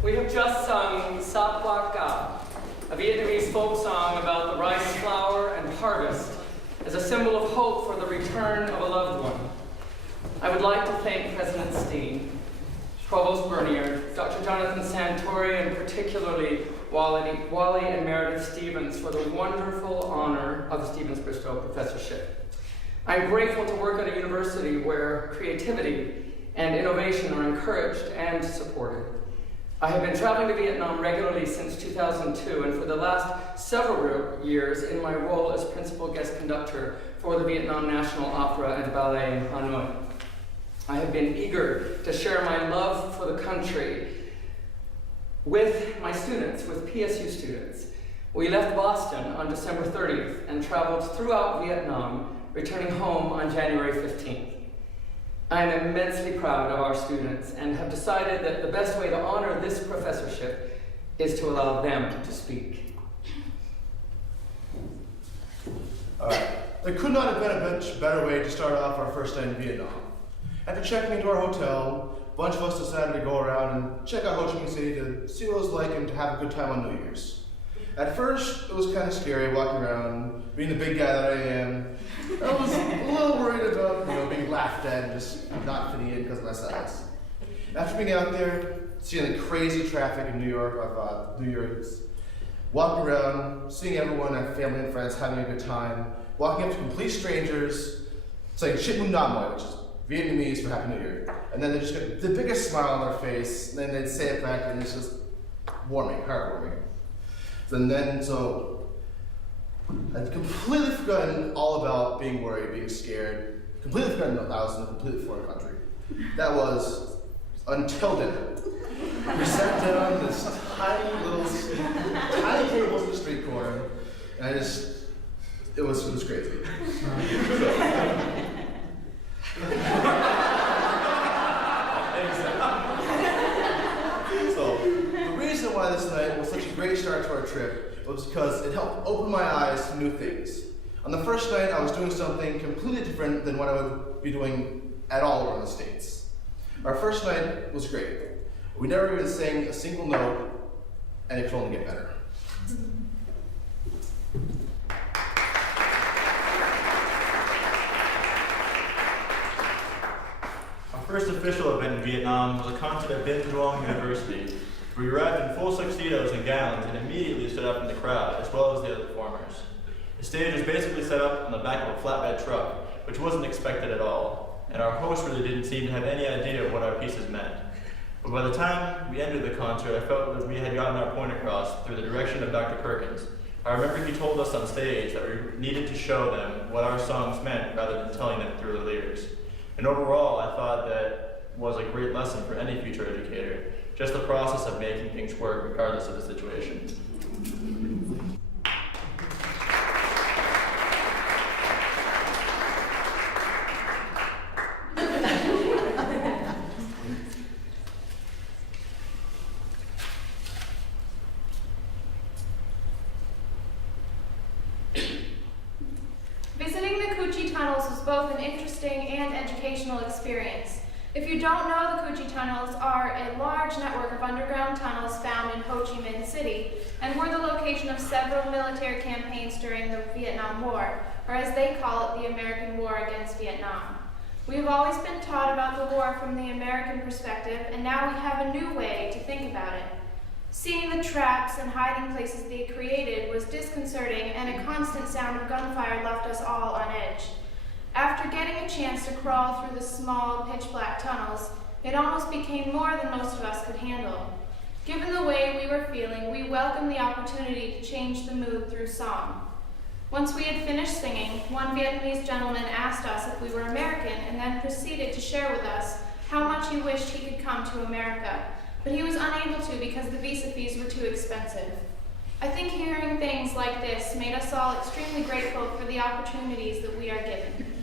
We have just sung Sap Wak Ga, a Vietnamese folk song about the rice flour and harvest as a symbol of hope for the return of a loved one. I would like to thank President Steen, Provost Bernier, Dr. Jonathan Santori, and particularly Wally and Meredith Stevens for the wonderful honor of the Stevens-Bristow Professorship. I'm grateful to work at a university where creativity and innovation are encouraged and supported. I have been traveling to Vietnam regularly since 2002, and for the last several years in my role as principal guest conductor for the Vietnam National Opera and Ballet in Hanoi. I have been eager to share my love for the country with my students, with PSU students. We left Boston on December 30th and traveled throughout Vietnam, returning home on January 15th. I am immensely proud of our students and have decided that the best way to honor this professorship is to allow them to speak. There could not have been a much better way to start off our first night in Vietnam. After checking into our hotel, a bunch of us decided to go around and check out Ho Chi Minh City to see what it was like and to have a good time on New Year's. At first, it was kind of scary walking around, being the big guy that I am. I was a little worried about, being laughed at and just not fitting in because of my size. After being out there, seeing the crazy traffic in New York, I thought, New York's, walking around, seeing everyone and family and friends having a good time, walking up to complete strangers, saying Chit Moon Nam Moi, which is Vietnamese for Happy New Year. And then they just get the biggest smile on their face, and then they'd say it back, and it's just warming, heartwarming. So I'd completely forgotten all about being worried, being scared, completely forgotten that I was in a completely foreign country. That was until dinner. We sat down in this tiny tables in the street corner, and it was crazy. So the reason why this night was such a great start to our trip was because it helped open my eyes to new things. On the first night, I was doing something completely different than what I would be doing at all around the States. Our first night was great. We never even sang a single note, and it could only get better. Our first official event in Vietnam was a concert at Binh Duong University. We arrived in full tuxedos and gowns and immediately stood up in the crowd, as well as the other performers. The stage was basically set up on the back of a flatbed truck, which wasn't expected at all, and our host really didn't seem to have any idea of what our pieces meant. But by the time we ended the concert, I felt that we had gotten our point across through the direction of Dr. Perkins. I remember he told us on stage that we needed to show them what our songs meant rather than telling them through the lyrics. And overall, I thought that was a great lesson for any future educator, just the process of making things work regardless of the situation. Visiting the Cu Chi tunnels was both an interesting and educational experience. If you don't know, the Cu Chi tunnels are a large network of underground tunnels found in Ho Chi Minh City and were the location of several military campaigns during the Vietnam War, or as they call it, the American War against Vietnam. We have always been taught about the war from the American perspective, and now we have a new way to think about it. Seeing the traps and hiding places they created was disconcerting, and a constant sound of gunfire left us all on edge. After getting a chance to crawl through the small, pitch-black tunnels, it almost became more than most of us could handle. Given the way we were feeling, we welcomed the opportunity to change the mood through song. Once we had finished singing, one Vietnamese gentleman asked us if we were American and then proceeded to share with us how much he wished he could come to America, but he was unable to because the visa fees were too expensive. I think hearing things like this made us all extremely grateful for the opportunities that we are given.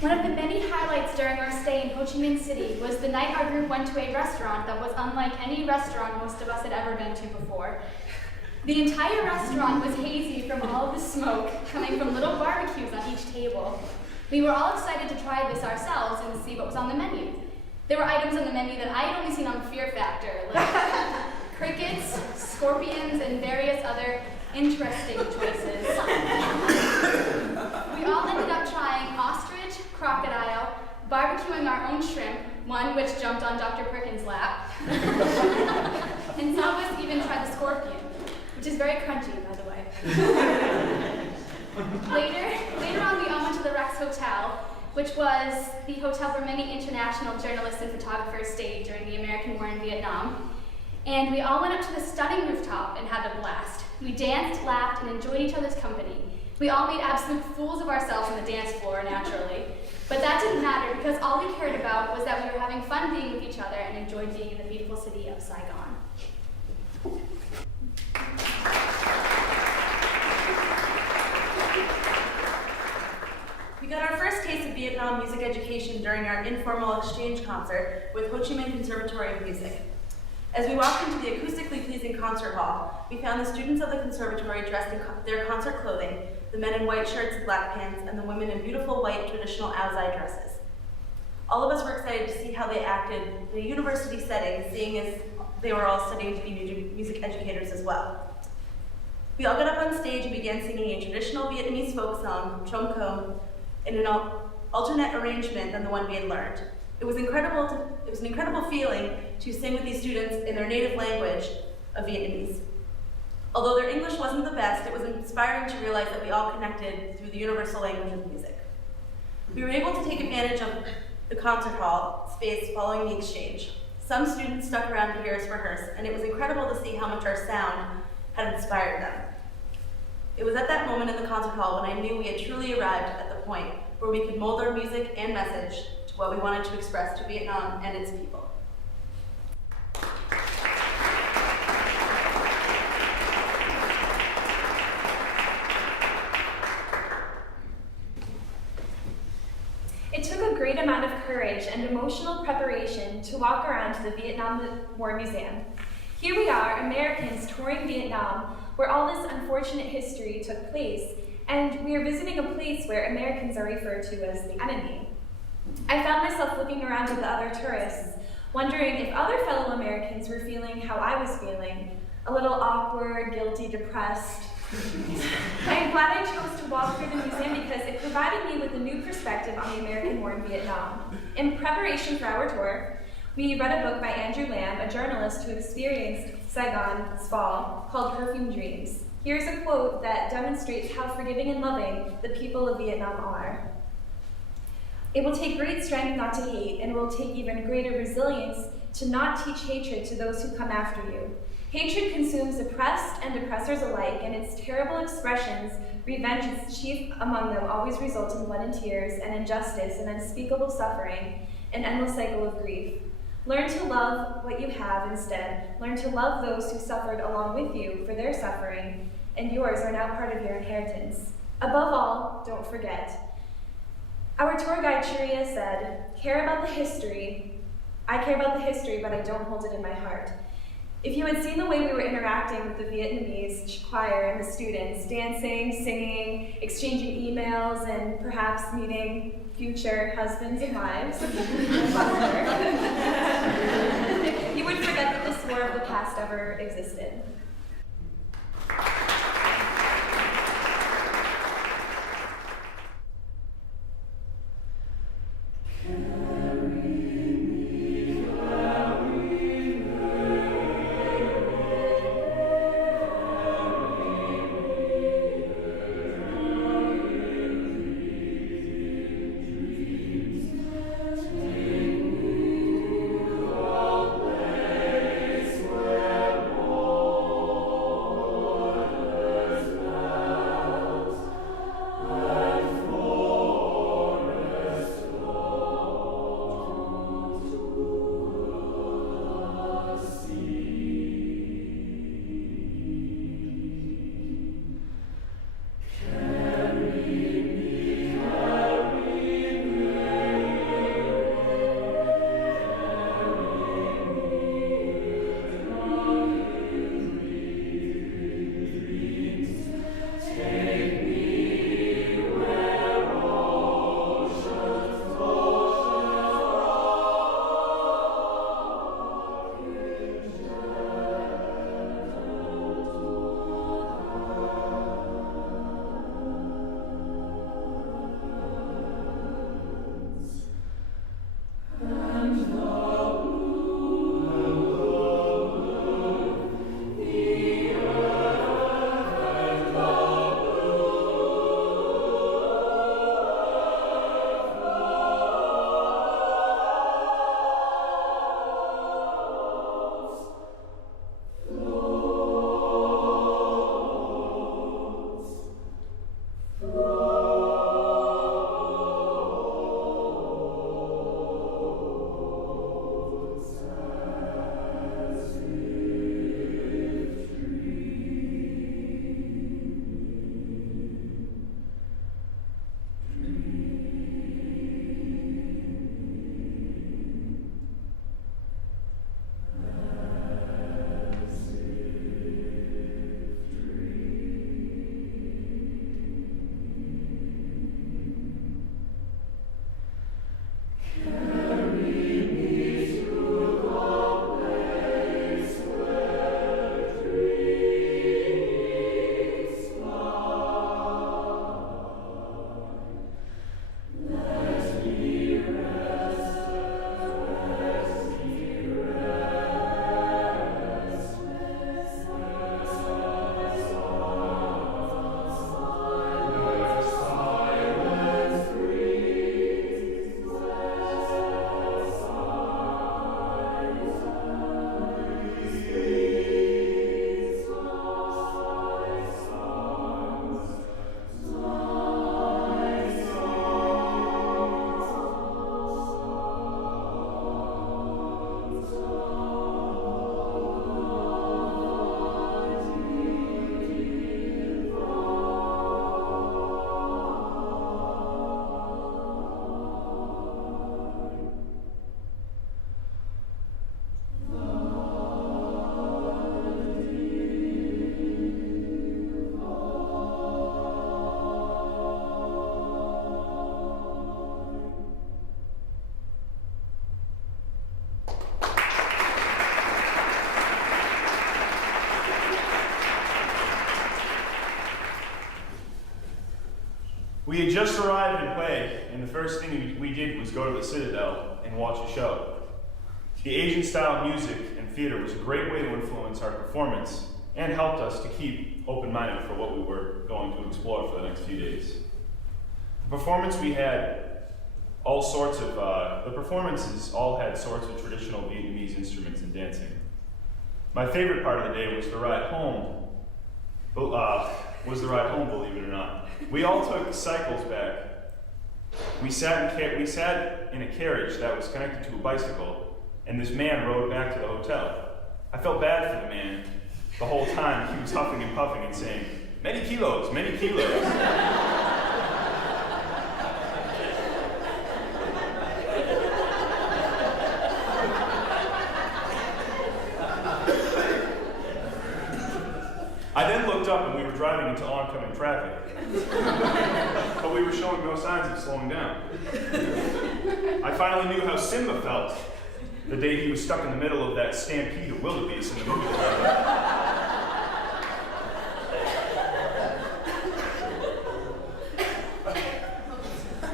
One of the many highlights highlights during our stay in Ho Chi Minh City was the night our group went to a restaurant that was unlike any restaurant most of us had ever been to before. The entire restaurant was hazy from all of the smoke coming from little barbecues on each table. We were all excited to try this ourselves and see what was on the menu. There were items on the menu that I had only seen on Fear Factor, like crickets, scorpions, and various other interesting choices. We all ended up trying ostrich, crocodile, barbecuing our own shrimp, one which jumped on Dr. Perkins' lap, and some of us even tried the scorpion, which is very crunchy, by the way. Later on, we all went to the Rex Hotel, which was the hotel where many international journalists and photographers stayed during the American War in Vietnam. And we all went up to the stunning rooftop and had a blast. We danced, laughed, and enjoyed each other's company. We all made absolute fools of ourselves on the dance floor, naturally. But that didn't matter because all we cared about was that we were having fun being with each other and enjoyed being in the beautiful city of Saigon. We got our first taste of Vietnam music education during our informal exchange concert with Ho Chi Minh Conservatory of Music. As we walked into the acoustically pleasing concert hall, we found the students of the conservatory dressed in their concert clothing, the men in white shirts and black pants, and the women in beautiful white traditional Aozai dresses. All of us were excited to see how they acted in a university setting, seeing as they were all studying to be music educators as well. We all got up on stage and began singing a traditional Vietnamese folk song, Chom Kom, in an alternate arrangement than the one we had learned. It was an incredible feeling to sing with these students in their native language of Vietnamese. Although their English wasn't the best, it was inspiring to realize that we all connected through the universal language of music. We were able to take advantage of the concert hall space following the exchange. Some students stuck around to hear us rehearse, and it was incredible to see how much our sound had inspired them. It was at that moment in the concert hall when I knew we had truly arrived at the point where we could mold our music and message to what we wanted to express to Vietnam and its people. It took a great amount of courage and emotional preparation to walk around to the Vietnam War Museum. Here we are, Americans touring Vietnam, where all this unfortunate history took place, and we are visiting a place where Americans are referred to as the enemy. I found myself looking around at the other tourists, wondering if other fellow Americans were feeling how I was feeling, a little awkward, guilty, depressed. I am glad I chose to walk through the museum because it provided me with a new perspective on the American War in Vietnam. In preparation for our tour, we read a book by Andrew Lamb, a journalist who experienced Saigon's fall, called Perfume Dreams. Here's a quote that demonstrates how forgiving and loving the people of Vietnam are. "It will take great strength not to hate, and it will take even greater resilience to not teach hatred to those who come after you. Hatred consumes oppressed and oppressors alike, and its terrible expressions, revenge its chief among them, always result in blood and tears, and injustice, and unspeakable suffering, an endless cycle of grief. Learn to love what you have instead. Learn to love those who suffered along with you for their suffering, and yours are now part of your inheritance. Above all, don't forget." Our tour guide, Churia, said, I care about the history, but I don't hold it in my heart. If you had seen the way we were interacting with the Vietnamese choir and the students, dancing, singing, exchanging emails, and perhaps meeting future husbands and wives, you would forget that this war of the past ever existed. All We had just arrived in Hue, and the first thing we did was go to the Citadel and watch a show. The Asian-style music and theater was a great way to influence our performance and helped us to keep open-minded for what we were going to explore for the next few days. The performances all had sorts of traditional Vietnamese instruments and dancing. My favorite part of the day was the ride home. Believe it or not. We all took cycles back. We sat in a carriage that was connected to a bicycle, and this man rode back to the hotel. I felt bad for the man. The whole time he was huffing and puffing and saying, "Many kilos, many kilos." I then looked up and we were driving into oncoming traffic. But we were showing no signs of slowing down. I finally knew how Simba felt the day he was stuck in the middle of that stampede of wildebeest in the movie theater.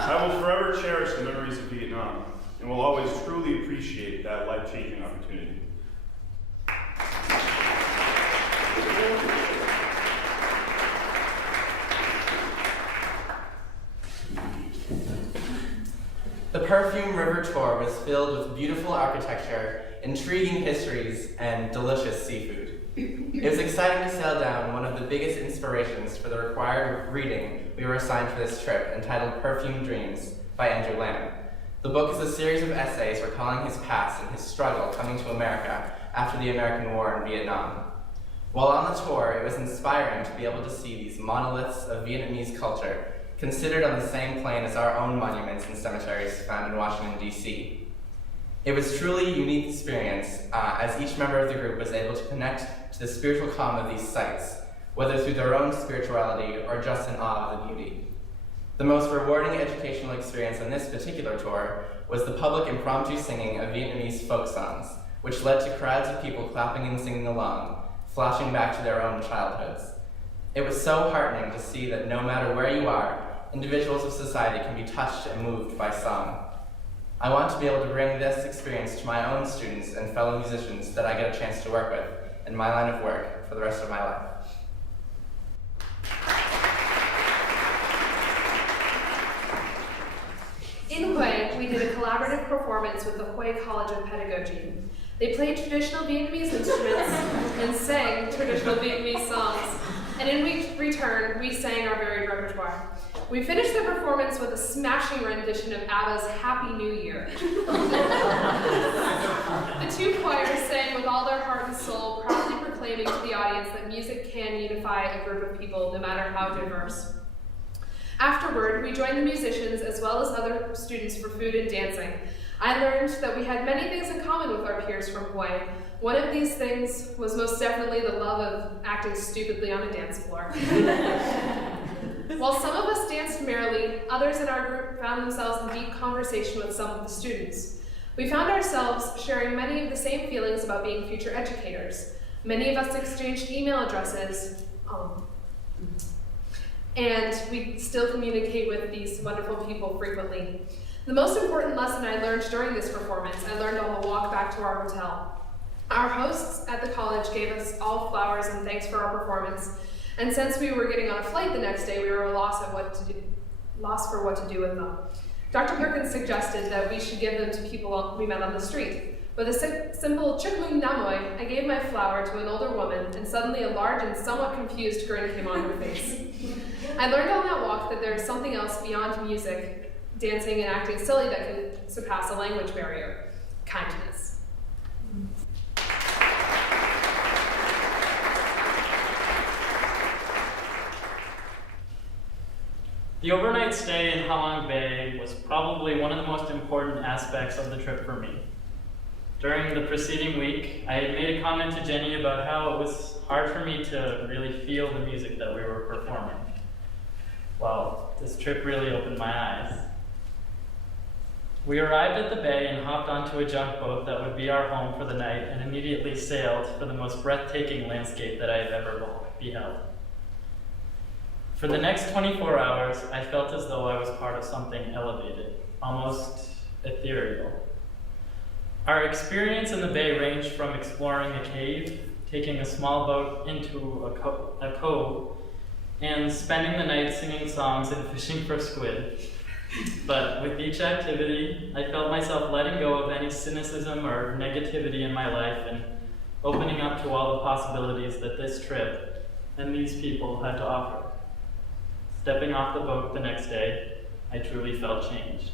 I will forever cherish the memories of Vietnam and will always truly appreciate that life-changing opportunity. The Perfume River tour was filled with beautiful architecture, intriguing histories, and delicious seafood. It was exciting to sail down one of the biggest inspirations for the required reading we were assigned for this trip, entitled Perfume Dreams by Andrew Lamb. The book is a series of essays recalling his past and his struggle coming to America after the American War in Vietnam. While on the tour, it was inspiring to be able to see these monoliths of Vietnamese culture considered on the same plane as our own monuments and cemeteries found in Washington, D.C. It was truly a unique experience as each member of the group was able to connect to the spiritual calm of these sites, whether through their own spirituality or just in awe of the beauty. The most rewarding educational experience on this particular tour was the public impromptu singing of Vietnamese folk songs, which led to crowds of people clapping and singing along, flashing back to their own childhoods. It was so heartening to see that no matter where you are, individuals of society can be touched and moved by song. I want to be able to bring this experience to my own students and fellow musicians that I get a chance to work with in my line of work for the rest of my life. In Hue, we did a collaborative performance with the Hue College of Pedagogy. They played traditional Vietnamese instruments and sang traditional Vietnamese songs, and in return, we sang our varied repertoire. We finished the performance with a smashing rendition of ABBA's Happy New Year. The two choirs sang with all their heart and soul, proudly proclaiming to the audience that music can unify a group of people, no matter how diverse. Afterward, we joined the musicians as well as other students for food and dancing. I learned that we had many things in common with our peers from Hue. One of these things was most definitely the love of acting stupidly on a dance floor. While some of us danced merrily, others in our group found themselves in deep conversation with some of the students. We found ourselves sharing many of the same feelings about being future educators. Many of us exchanged email addresses, and we still communicate with these wonderful people frequently. The most important lesson I learned during this performance, I learned on the walk back to our hotel. Our hosts at the college gave us all flowers and thanks for our performance, and since we were getting on a flight the next day, we were lost for what to do with them. Dr. Perkins suggested that we should give them to people we met on the street. With a simple "Chuk Mung Namoy," I gave my flower to an older woman, and suddenly a large and somewhat confused grin came on her face. I learned on that walk that there is something else beyond music, dancing, and acting silly that can surpass a language barrier: kindness. The overnight stay in Ha Long Bay was probably one of the most important aspects of the trip for me. During the preceding week, I had made a comment to Jenny about how it was hard for me to really feel the music that we were performing. Well, this trip really opened my eyes. We arrived at the bay and hopped onto a junk boat that would be our home for the night and immediately sailed for the most breathtaking landscape that I have ever beheld. For the next 24 hours, I felt as though I was part of something elevated, almost ethereal. Our experience in the bay ranged from exploring a cave, taking a small boat into a cove, and spending the night singing songs and fishing for squid. But with each activity, I felt myself letting go of any cynicism or negativity in my life and opening up to all the possibilities that this trip and these people had to offer. Stepping off the boat the next day, I truly felt changed.